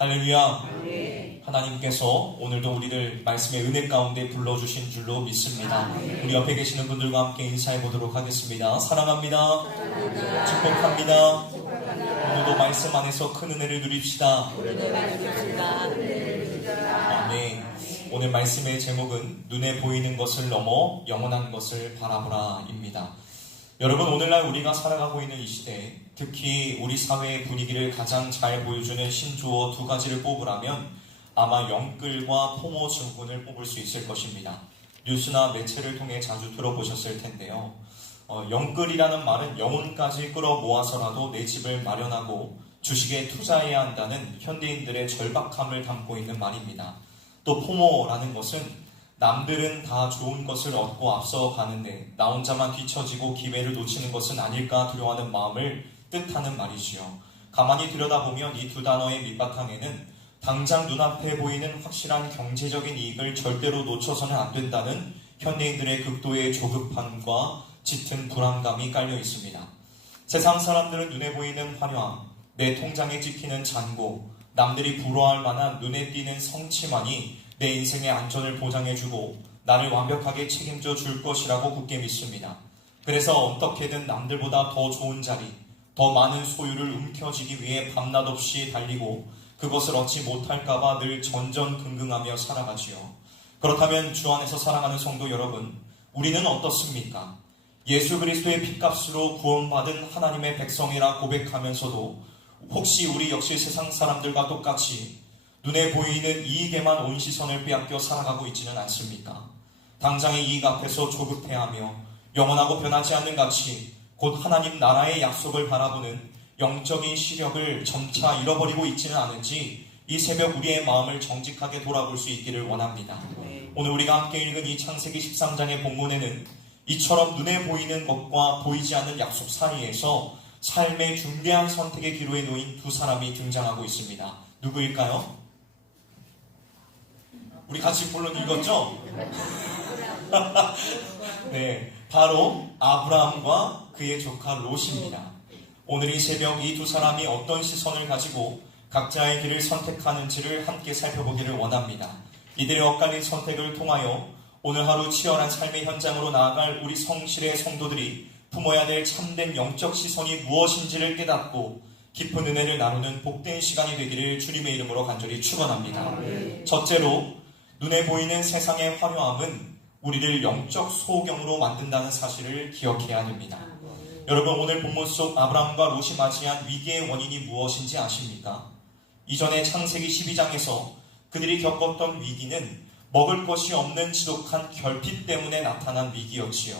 할렐루야. 네. 하나님께서 오늘도 우리를 말씀의 은혜 가운데 불러주신 줄로 믿습니다. 우리 옆에 계시는 분들과 함께 인사해 보도록 하겠습니다. 사랑합니다. 축복합니다. 오늘도 말씀 안에서 큰 은혜를 누립시다. 아멘. 오늘 말씀의 제목은 눈에 보이는 것을 넘어 영원한 것을 바라보라 입니다. 여러분, 오늘날 우리가 살아가고 있는 이 시대에 특히 우리 사회의 분위기를 가장 잘 보여주는 신조어 두 가지를 뽑으라면 아마 영끌과 포모 증후군을 뽑을 수 있을 것입니다. 뉴스나 매체를 통해 자주 들어보셨을 텐데요. 영끌이라는 말은 영혼까지 끌어모아서라도 내 집을 마련하고 주식에 투자해야 한다는 현대인들의 절박함을 담고 있는 말입니다. 또 포모라는 것은 남들은 다 좋은 것을 얻고 앞서가는데 나 혼자만 뒤처지고 기회를 놓치는 것은 아닐까 두려워하는 마음을 뜻하는 말이지요. 가만히 들여다보면 이 두 단어의 밑바탕에는 당장 눈앞에 보이는 확실한 경제적인 이익을 절대로 놓쳐서는 안 된다는 현대인들의 극도의 조급함과 짙은 불안감이 깔려 있습니다. 세상 사람들은 눈에 보이는 화려함, 내 통장에 찍히는 잔고, 남들이 부러워할 만한 눈에 띄는 성취만이 내 인생의 안전을 보장해주고 나를 완벽하게 책임져 줄 것이라고 굳게 믿습니다. 그래서 어떻게든 남들보다 더 좋은 자리, 더 많은 소유를 움켜쥐기 위해 밤낮 없이 달리고 그것을 얻지 못할까봐 늘 전전긍긍하며 살아가지요. 그렇다면 주 안에서 사랑하는 성도 여러분, 우리는 어떻습니까? 예수 그리스도의 핏값으로 구원받은 하나님의 백성이라 고백하면서도 혹시 우리 역시 세상 사람들과 똑같이 눈에 보이는 이익에만 온 시선을 빼앗겨 살아가고 있지는 않습니까? 당장의 이익 앞에서 조급해하며 영원하고 변하지 않는 가치, 곧 하나님 나라의 약속을 바라보는 영적인 시력을 점차 잃어버리고 있지는 않은지 이 새벽 우리의 마음을 정직하게 돌아볼 수 있기를 원합니다. 오늘 우리가 함께 읽은 이 창세기 13장의 본문에는 이처럼 눈에 보이는 것과 보이지 않는 약속 사이에서 삶의 중대한 선택의 기로에 놓인 두 사람이 등장하고 있습니다. 누구일까요? 우리 같이 물론 읽었죠? 네, 바로 아브라함과 그의 조카 롯입니다. 오늘 이 새벽 이 두 사람이 어떤 시선을 가지고 각자의 길을 선택하는지를 함께 살펴보기를 원합니다. 이들의 엇갈린 선택을 통하여 오늘 하루 치열한 삶의 현장으로 나아갈 우리 성실의 성도들이 품어야 될 참된 영적 시선이 무엇인지를 깨닫고 깊은 은혜를 나누는 복된 시간이 되기를 주님의 이름으로 간절히 축원합니다. 첫째로, 눈에 보이는 세상의 화려함은 우리를 영적 소경으로 만든다는 사실을 기억해야 됩니다. 여러분, 오늘 본문 속 아브라함과 롯이 맞이한 위기의 원인이 무엇인지 아십니까? 이전에 창세기 12장에서 그들이 겪었던 위기는 먹을 것이 없는 지독한 결핍 때문에 나타난 위기였지요.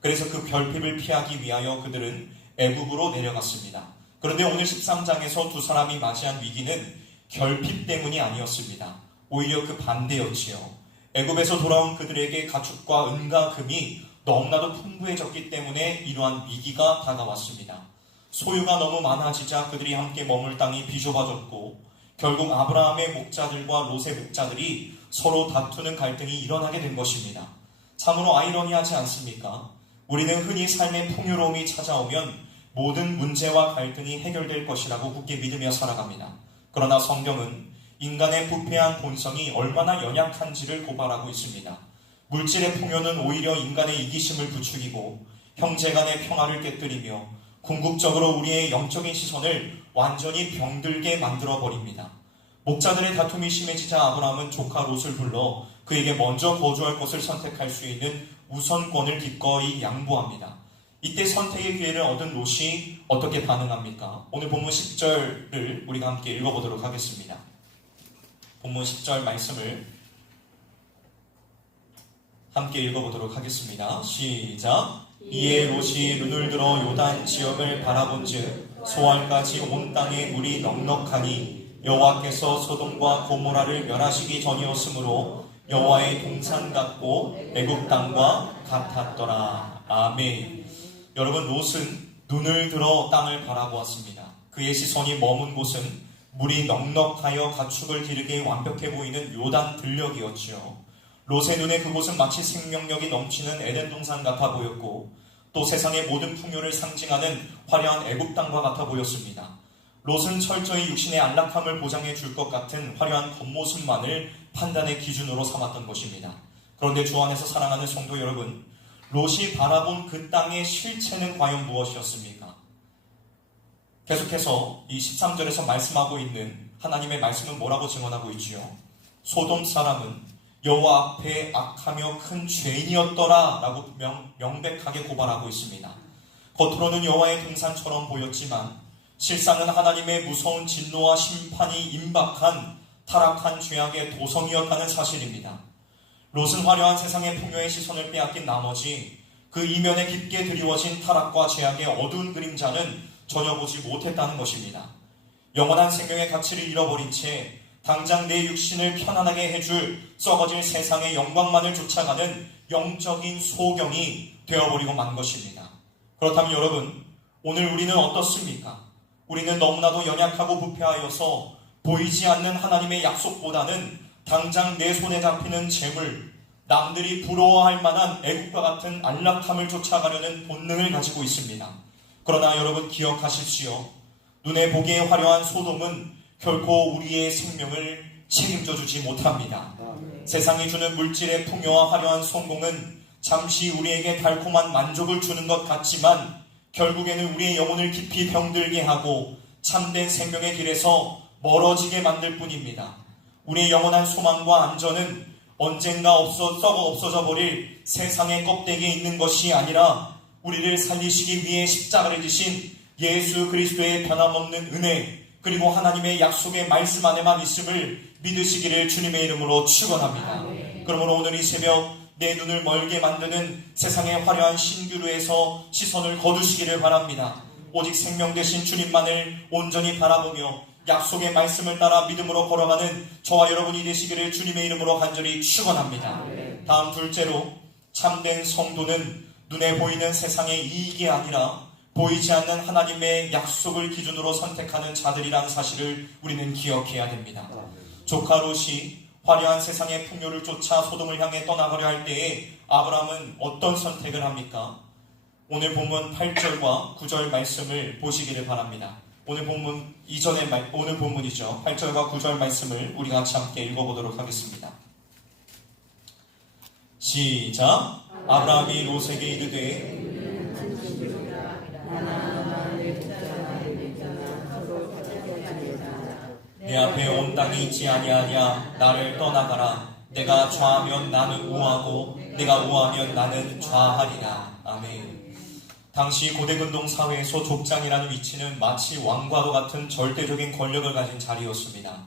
그래서 그 결핍을 피하기 위하여 그들은 애굽으로 내려갔습니다. 그런데 오늘 13장에서 두 사람이 맞이한 위기는 결핍 때문이 아니었습니다. 오히려 그 반대였지요. 애굽에서 돌아온 그들에게 가축과 은과 금이 너무나도 풍부해졌기 때문에 이러한 위기가 다가왔습니다. 소유가 너무 많아지자 그들이 함께 머물 땅이 비좁아졌고 결국 아브라함의 목자들과 롯의 목자들이 서로 다투는 갈등이 일어나게 된 것입니다. 참으로 아이러니하지 않습니까? 우리는 흔히 삶의 풍요로움이 찾아오면 모든 문제와 갈등이 해결될 것이라고 굳게 믿으며 살아갑니다. 그러나 성경은 인간의 부패한 본성이 얼마나 연약한지를 고발하고 있습니다. 물질의 풍요는 오히려 인간의 이기심을 부추기고 형제 간의 평화를 깨뜨리며 궁극적으로 우리의 영적인 시선을 완전히 병들게 만들어버립니다. 목자들의 다툼이 심해지자 아브라함은 조카 롯을 불러 그에게 먼저 거주할 것을 선택할 수 있는 우선권을 기꺼이 양보합니다. 이때 선택의 기회를 얻은 롯이 어떻게 반응합니까? 오늘 본문 10절을 우리가 함께 읽어보도록 하겠습니다. 본문 10절 말씀을 함께 읽어보도록 하겠습니다. 시작! 이에 롯이 눈을 들어 요단 지역을 바라본즉 소알까지 온 땅에 물이 넉넉하니 여호와께서 소돔과 고모라를 멸하시기 전이었으므로 여호와의 동산 같고 애굽 땅과 같았더라. 아멘. 여러분, 롯은 눈을 들어 땅을 바라보았습니다. 그의 시선이 머문 곳은 물이 넉넉하여 가축을 기르기에 완벽해 보이는 요단 들녘이었지요. 롯의 눈에 그곳은 마치 생명력이 넘치는 에덴 동산 같아 보였고 또 세상의 모든 풍요를 상징하는 화려한 애굽 땅과 같아 보였습니다. 롯은 철저히 육신의 안락함을 보장해 줄 것 같은 화려한 겉모습만을 판단의 기준으로 삼았던 것입니다. 그런데 주 안에서 사랑하는 성도 여러분, 롯이 바라본 그 땅의 실체는 과연 무엇이었습니까? 계속해서 이 13절에서 말씀하고 있는 하나님의 말씀은 뭐라고 증언하고 있지요? 소돔 사람은 여호와 앞에 악하며 큰 죄인이었더라 라고 명백하게 고발하고 있습니다. 겉으로는 여호와의 동산처럼 보였지만 실상은 하나님의 무서운 진노와 심판이 임박한 타락한 죄악의 도성이었다는 사실입니다. 롯은 화려한 세상의 풍요의 시선을 빼앗긴 나머지 그 이면에 깊게 드리워진 타락과 죄악의 어두운 그림자는 전혀 보지 못했다는 것입니다. 영원한 생명의 가치를 잃어버린 채 당장 내 육신을 편안하게 해줄 썩어질 세상의 영광만을 쫓아가는 영적인 소경이 되어버리고 만 것입니다. 그렇다면 여러분, 오늘 우리는 어떻습니까? 우리는 너무나도 연약하고 부패하여서 보이지 않는 하나님의 약속보다는 당장 내 손에 잡히는 재물, 남들이 부러워할 만한 애국과 같은 안락함을 쫓아가려는 본능을 가지고 있습니다. 그러나 여러분 기억하십시오. 눈에 보기에 화려한 소돔은 결코 우리의 생명을 책임져 주지 못합니다. 세상이 주는 물질의 풍요와 화려한 성공은 잠시 우리에게 달콤한 만족을 주는 것 같지만 결국에는 우리의 영혼을 깊이 병들게 하고 참된 생명의 길에서 멀어지게 만들 뿐입니다. 우리의 영원한 소망과 안전은 언젠가 썩어 없어져 버릴 세상의 껍데기에 있는 것이 아니라 우리를 살리시기 위해 십자가를 지신 예수 그리스도의 변함없는 은혜, 그리고 하나님의 약속의 말씀 안에만 있음을 믿으시기를 주님의 이름으로 축원합니다. 그러므로 오늘 이 새벽 내 눈을 멀게 만드는 세상의 화려한 신규루에서 시선을 거두시기를 바랍니다. 오직 생명 되신 주님만을 온전히 바라보며 약속의 말씀을 따라 믿음으로 걸어가는 저와 여러분이 되시기를 주님의 이름으로 간절히 축원합니다. 다음 둘째로, 참된 성도는 눈에 보이는 세상의 이익이 아니라 보이지 않는 하나님의 약속을 기준으로 선택하는 자들이라는 사실을 우리는 기억해야 됩니다. 조카 롯이 화려한 세상의 풍요를 쫓아 소돔을 향해 떠나가려 할 때에 아브라함은 어떤 선택을 합니까? 오늘 본문 8절과 9절 말씀을 보시기를 바랍니다. 오늘 본문이죠. 8절과 9절 말씀을 우리 같이 함께 읽어보도록 하겠습니다. 시작. 아브라함이 롯에게 이르되 내 앞에 온 땅이 있지 아니하냐. 나를 떠나가라. 내가 좌하면 나는 우하고 내가 우하면 나는 좌하리라. 아멘. 당시 고대근동 사회에서 족장이라는 위치는 마치 왕과도 같은 절대적인 권력을 가진 자리였습니다.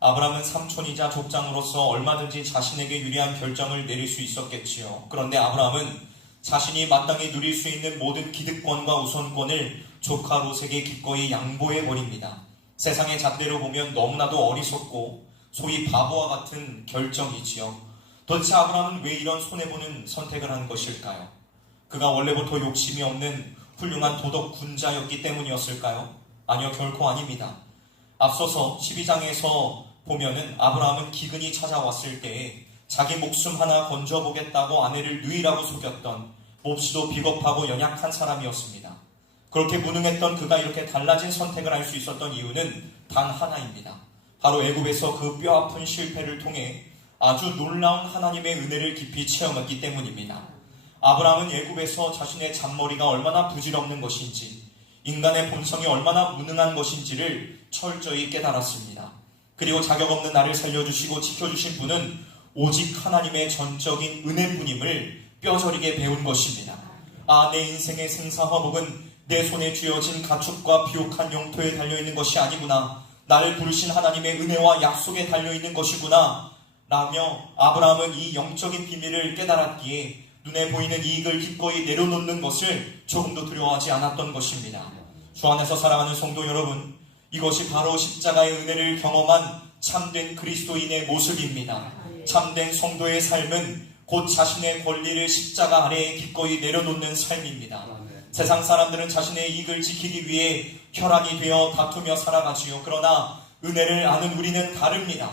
아브라함은 삼촌이자 족장으로서 얼마든지 자신에게 유리한 결정을 내릴 수 있었겠지요. 그런데 아브라함은 자신이 마땅히 누릴 수 있는 모든 기득권과 우선권을 조카 롯에게 기꺼이 양보해버립니다. 세상의 잣대로 보면 너무나도 어리석고 소위 바보와 같은 결정이지요. 도대체 아브라함은 왜 이런 손해보는 선택을 한 것일까요? 그가 원래부터 욕심이 없는 훌륭한 도덕 군자였기 때문이었을까요? 아니요, 결코 아닙니다. 앞서서 12장에서 보면은 아브라함은 기근이 찾아왔을 때에 자기 목숨 하나 건져보겠다고 아내를 누이라고 속였던 몹시도 비겁하고 연약한 사람이었습니다. 그렇게 무능했던 그가 이렇게 달라진 선택을 할 수 있었던 이유는 단 하나입니다. 바로 애굽에서 그 뼈아픈 실패를 통해 아주 놀라운 하나님의 은혜를 깊이 체험했기 때문입니다. 아브라함은 애굽에서 자신의 잔머리가 얼마나 부질없는 것인지, 인간의 본성이 얼마나 무능한 것인지를 철저히 깨달았습니다. 그리고 자격 없는 나를 살려주시고 지켜주신 분은 오직 하나님의 전적인 은혜뿐임을 뼈저리게 배운 것입니다. 내 인생의 생사화복은 내 손에 쥐어진 가축과 비옥한 영토에 달려있는 것이 아니구나. 나를 부르신 하나님의 은혜와 약속에 달려있는 것이구나 라며 아브라함은 이 영적인 비밀을 깨달았기에 눈에 보이는 이익을 기꺼이 내려놓는 것을 조금도 두려워하지 않았던 것입니다. 주 안에서 사랑하는 성도 여러분, 이것이 바로 십자가의 은혜를 경험한 참된 그리스도인의 모습입니다. 참된 성도의 삶은 곧 자신의 권리를 십자가 아래에 기꺼이 내려놓는 삶입니다. 세상 사람들은 자신의 이익을 지키기 위해 혈안이 되어 다투며 살아가지요. 그러나 은혜를 아는 우리는 다릅니다.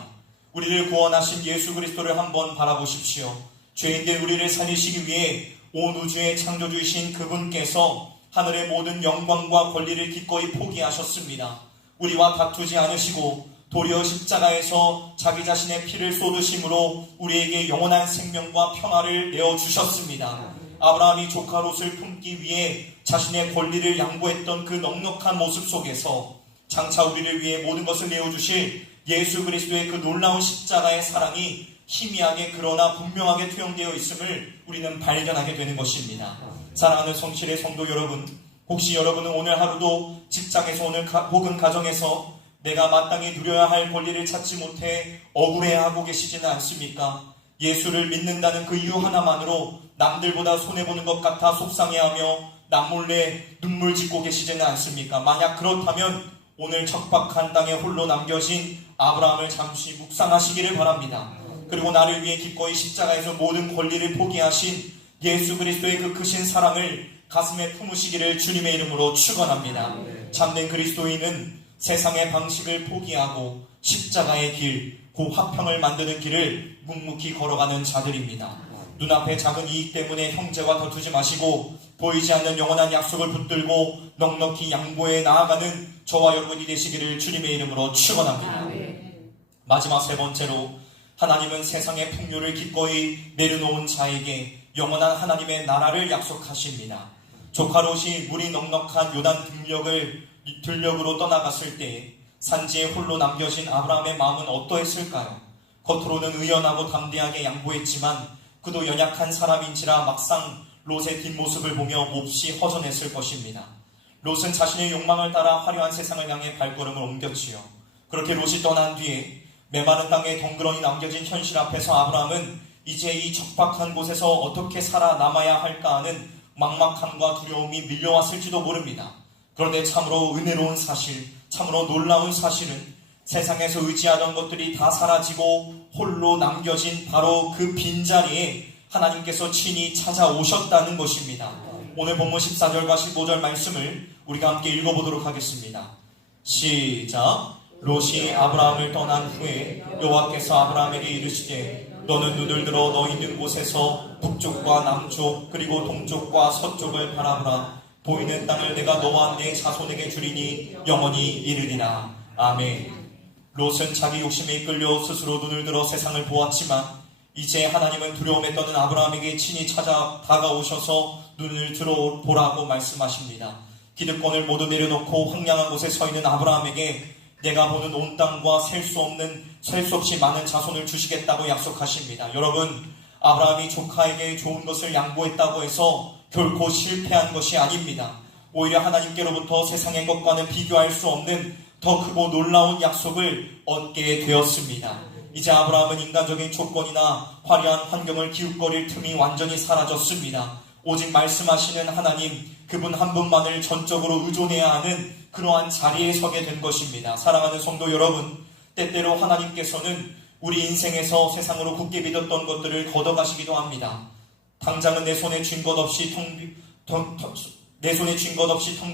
우리를 구원하신 예수 그리스도를 한번 바라보십시오. 죄인된 우리를 살리시기 위해 온 우주의 창조주이신 그분께서 하늘의 모든 영광과 권리를 기꺼이 포기하셨습니다. 우리와 다투지 않으시고 도리어 십자가에서 자기 자신의 피를 쏟으심으로 우리에게 영원한 생명과 평화를 내어주셨습니다. 아브라함이 조카 롯을 품기 위해 자신의 권리를 양보했던 그 넉넉한 모습 속에서 장차 우리를 위해 모든 것을 내어주실 예수 그리스도의 그 놀라운 십자가의 사랑이 희미하게 그러나 분명하게 투영되어 있음을 우리는 발견하게 되는 것입니다. 사랑하는 성실의 성도 여러분, 혹시 여러분은 오늘 하루도 직장에서 혹은 가정에서 내가 마땅히 누려야 할 권리를 찾지 못해 억울해하고 계시지는 않습니까? 예수를 믿는다는 그 이유 하나만으로 남들보다 손해보는 것 같아 속상해하며 남몰래 눈물 짓고 계시지는 않습니까? 만약 그렇다면 오늘 척박한 땅에 홀로 남겨진 아브라함을 잠시 묵상하시기를 바랍니다. 그리고 나를 위해 기꺼이 십자가에서 모든 권리를 포기하신 예수 그리스도의 그 크신 사랑을 가슴에 품으시기를 주님의 이름으로 축원합니다. 참된 그리스도인은 세상의 방식을 포기하고 십자가의 길, 그 화평을 만드는 길을 묵묵히 걸어가는 자들입니다. 눈앞의 작은 이익 때문에 형제와 다투지 마시고 보이지 않는 영원한 약속을 붙들고 넉넉히 양보해 나아가는 저와 여러분이 되시기를 주님의 이름으로 축원합니다. 마지막 세 번째로, 하나님은 세상의 풍요를 기꺼이 내려놓은 자에게 영원한 하나님의 나라를 약속하십니다. 조카 롯이 물이 넉넉한 요단 들녘으로 떠나갔을 때 산지에 홀로 남겨진 아브라함의 마음은 어떠했을까요? 겉으로는 의연하고 담대하게 양보했지만 그도 연약한 사람인지라 막상 롯의 뒷모습을 보며 몹시 허전했을 것입니다. 롯은 자신의 욕망을 따라 화려한 세상을 향해 발걸음을 옮겼지요. 그렇게 롯이 떠난 뒤에 메마른 땅에 덩그러니 남겨진 현실 앞에서 아브라함은 이제 이 척박한 곳에서 어떻게 살아남아야 할까 하는 막막함과 두려움이 밀려왔을지도 모릅니다. 그런데 참으로 은혜로운 사실, 참으로 놀라운 사실은 세상에서 의지하던 것들이 다 사라지고 홀로 남겨진 바로 그 빈자리에 하나님께서 친히 찾아오셨다는 것입니다. 오늘 본문 14절과 15절 말씀을 우리가 함께 읽어보도록 하겠습니다. 시작. 롯이 아브라함을 떠난 후에 여호와께서 아브라함에게 이르시되 너는 눈을 들어 너 있는 곳에서 북쪽과 남쪽 그리고 동쪽과 서쪽을 바라보라. 보이는 땅을 내가 너와 내 자손에게 주리니 영원히 이르리라. 아멘. 롯은 자기 욕심에 이끌려 스스로 눈을 들어 세상을 보았지만 이제 하나님은 두려움에 떠는 아브라함에게 친히 찾아 다가오셔서 눈을 들어 보라고 말씀하십니다. 기득권을 모두 내려놓고 황량한 곳에 서 있는 아브라함에게 내가 보는 온 땅과 셀 수 없이 많은 자손을 주시겠다고 약속하십니다. 여러분, 아브라함이 조카에게 좋은 것을 양보했다고 해서 결코 실패한 것이 아닙니다. 오히려 하나님께로부터 세상의 것과는 비교할 수 없는 더 크고 놀라운 약속을 얻게 되었습니다. 이제 아브라함은 인간적인 조건이나 화려한 환경을 기웃거릴 틈이 완전히 사라졌습니다. 오직 말씀하시는 하나님, 그분 한 분만을 전적으로 의존해야 하는 그러한 자리에 서게 된 것입니다. 사랑하는 성도 여러분, 때때로 하나님께서는 우리 인생에서 세상으로 굳게 믿었던 것들을 걷어가시기도 합니다. 당장은 내 손에 쥔 것 없이 텅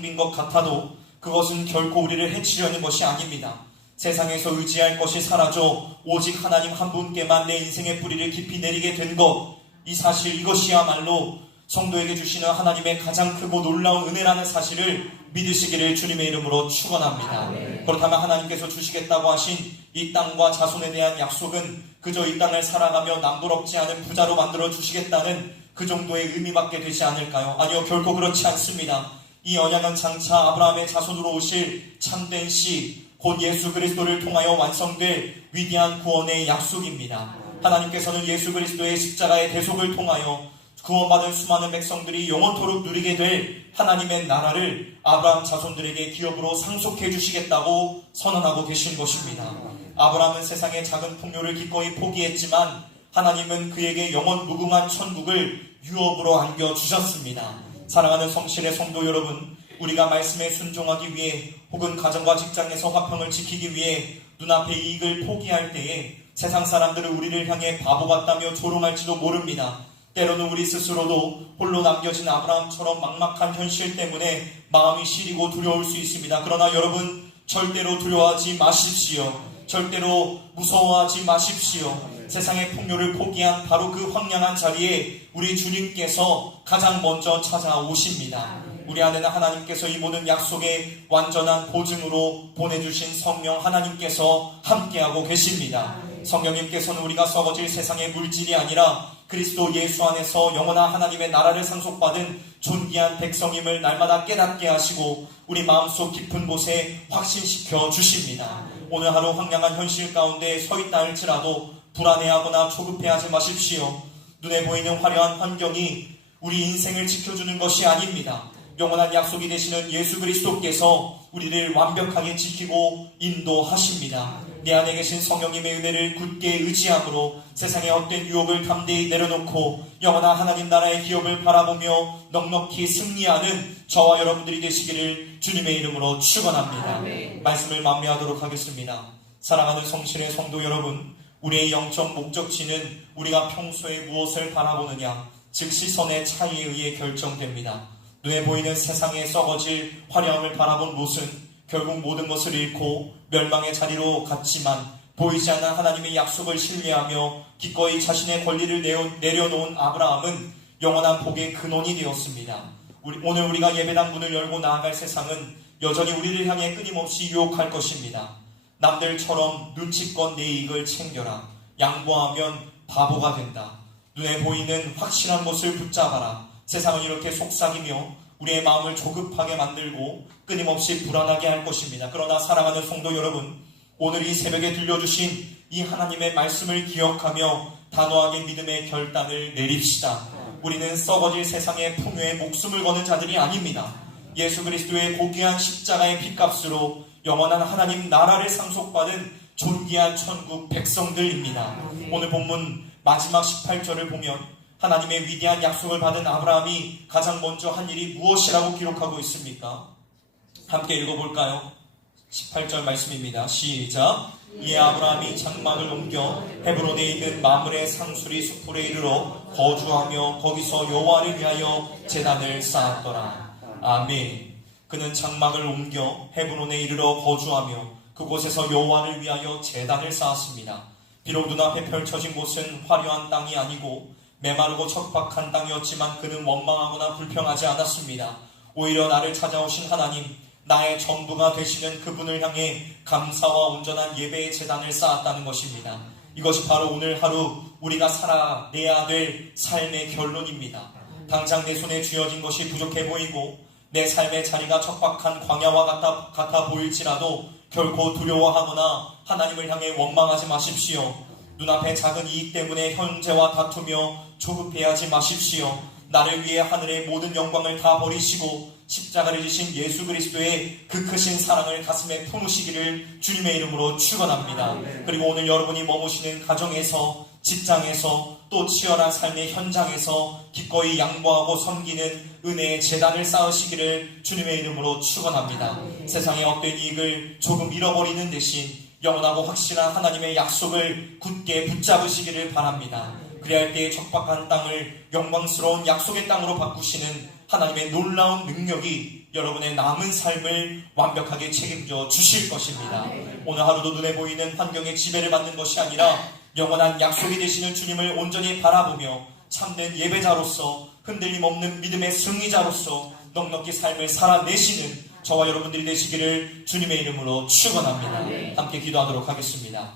빈 것 같아도 그것은 결코 우리를 해치려는 것이 아닙니다. 세상에서 의지할 것이 사라져 오직 하나님 한 분께만 내 인생의 뿌리를 깊이 내리게 된 것, 이 사실, 이것이야말로 성도에게 주시는 하나님의 가장 크고 놀라운 은혜라는 사실을 믿으시기를 주님의 이름으로 축원합니다. 그렇다면 하나님께서 주시겠다고 하신 이 땅과 자손에 대한 약속은 그저 이 땅을 살아가며 남부럽지 않은 부자로 만들어 주시겠다는 그 정도의 의미밖에 되지 않을까요? 아니요, 결코 그렇지 않습니다. 이 언약은 장차 아브라함의 자손으로 오실 참된 시, 곧 예수 그리스도를 통하여 완성될 위대한 구원의 약속입니다. 하나님께서는 예수 그리스도의 십자가의 대속을 통하여 구원받은 수많은 백성들이 영원토록 누리게 될 하나님의 나라를 아브라함 자손들에게 기업으로 상속해 주시겠다고 선언하고 계신 것입니다. 아브라함은 세상의 작은 풍요를 기꺼이 포기했지만 하나님은 그에게 영원 무궁한 천국을 유업으로 안겨주셨습니다. 사랑하는 성실의 성도 여러분, 우리가 말씀에 순종하기 위해 혹은 가정과 직장에서 화평을 지키기 위해 눈앞의 이익을 포기할 때에 세상 사람들은 우리를 향해 바보 같다며 조롱할지도 모릅니다. 때로는 우리 스스로도 홀로 남겨진 아브라함처럼 막막한 현실 때문에 마음이 시리고 두려울 수 있습니다. 그러나 여러분, 절대로 두려워하지 마십시오. 절대로 무서워하지 마십시오. 세상의 풍요를 포기한 바로 그 황량한 자리에 우리 주님께서 가장 먼저 찾아오십니다. 우리 안에는 하나님께서 이 모든 약속의 완전한 보증으로 보내주신 성령 하나님께서 함께하고 계십니다. 성령님께서는 우리가 썩어질 세상의 물질이 아니라 그리스도 예수 안에서 영원한 하나님의 나라를 상속받은 존귀한 백성임을 날마다 깨닫게 하시고 우리 마음속 깊은 곳에 확신시켜 주십니다. 오늘 하루 황량한 현실 가운데 서 있다 할지라도 불안해하거나 조급해하지 마십시오. 눈에 보이는 화려한 환경이 우리 인생을 지켜주는 것이 아닙니다. 영원한 약속이 되시는 예수 그리스도께서 우리를 완벽하게 지키고 인도하십니다. 내 안에 계신 성령님의 은혜를 굳게 의지함으로 세상의 헛된 유혹을 담대히 내려놓고 영원한 하나님 나라의 기업을 바라보며 넉넉히 승리하는 저와 여러분들이 되시기를 주님의 이름으로 축원합니다. 말씀을 마무리하도록 하겠습니다. 사랑하는 성실의 성도 여러분, 우리의 영적 목적지는 우리가 평소에 무엇을 바라보느냐, 즉 시선의 차이에 의해 결정됩니다. 눈에 보이는 세상에 썩어질 화려함을 바라본 롯은 결국 모든 것을 잃고 멸망의 자리로 갔지만 보이지 않는 하나님의 약속을 신뢰하며 기꺼이 자신의 권리를 내려놓은 아브라함은 영원한 복의 근원이 되었습니다. 오늘 우리가 예배당 문을 열고 나아갈 세상은 여전히 우리를 향해 끊임없이 유혹할 것입니다. 남들처럼 눈치껏 내 이익을 챙겨라. 양보하면 바보가 된다. 눈에 보이는 확실한 것을 붙잡아라. 세상은 이렇게 속삭이며 우리의 마음을 조급하게 만들고 끊임없이 불안하게 할 것입니다. 그러나 사랑하는 성도 여러분, 오늘 이 새벽에 들려주신 이 하나님의 말씀을 기억하며 단호하게 믿음의 결단을 내립시다. 우리는 썩어질 세상의 풍요에 목숨을 거는 자들이 아닙니다. 예수 그리스도의 고귀한 십자가의 핏값으로 영원한 하나님 나라를 상속받은 존귀한 천국 백성들입니다. 오늘 본문 마지막 18절을 보면 하나님의 위대한 약속을 받은 아브라함이 가장 먼저 한 일이 무엇이라고 기록하고 있습니까? 함께 읽어볼까요? 18절 말씀입니다. 시작. 이에 아브라함이 장막을 옮겨 헤브론에 있는 마므레 상수리 숲으로 이르러 거주하며 거기서 여호와를 위하여 제단을 쌓았더라. 아멘. 그는 장막을 옮겨 헤브론에 이르러 거주하며 그곳에서 여호와를 위하여 제단을 쌓았습니다. 비록 눈앞에 펼쳐진 곳은 화려한 땅이 아니고 메마르고 척박한 땅이었지만 그는 원망하거나 불평하지 않았습니다. 오히려 나를 찾아오신 하나님, 나의 전부가 되시는 그분을 향해 감사와 온전한 예배의 제단을 쌓았다는 것입니다. 이것이 바로 오늘 하루 우리가 살아내야 될 삶의 결론입니다. 당장 내 손에 쥐어진 것이 부족해 보이고 내 삶의 자리가 척박한 광야와 같아 보일지라도 결코 두려워하거나 하나님을 향해 원망하지 마십시오. 눈앞의 작은 이익 때문에 현재와 다투며 조급해하지 마십시오. 나를 위해 하늘의 모든 영광을 다 버리시고 십자가를 지신 예수 그리스도의 그 크신 사랑을 가슴에 품으시기를 주님의 이름으로 축원합니다. 그리고 오늘 여러분이 머무시는 가정에서, 직장에서, 또 치열한 삶의 현장에서 기꺼이 양보하고 섬기는 은혜의 제단을 쌓으시기를 주님의 이름으로 축원합니다. 세상의 헛된 이익을 조금 잃어버리는 대신 영원하고 확실한 하나님의 약속을 굳게 붙잡으시기를 바랍니다. 그리할 때의 척박한 땅을 영광스러운 약속의 땅으로 바꾸시는 하나님의 놀라운 능력이 여러분의 남은 삶을 완벽하게 책임져 주실 것입니다. 오늘 하루도 눈에 보이는 환경의 지배를 받는 것이 아니라 영원한 약속이 되시는 주님을 온전히 바라보며 참된 예배자로서 흔들림 없는 믿음의 승리자로서 넉넉히 삶을 살아내시는 저와 여러분들이 되시기를 주님의 이름으로 축원합니다. 함께 기도하도록 하겠습니다.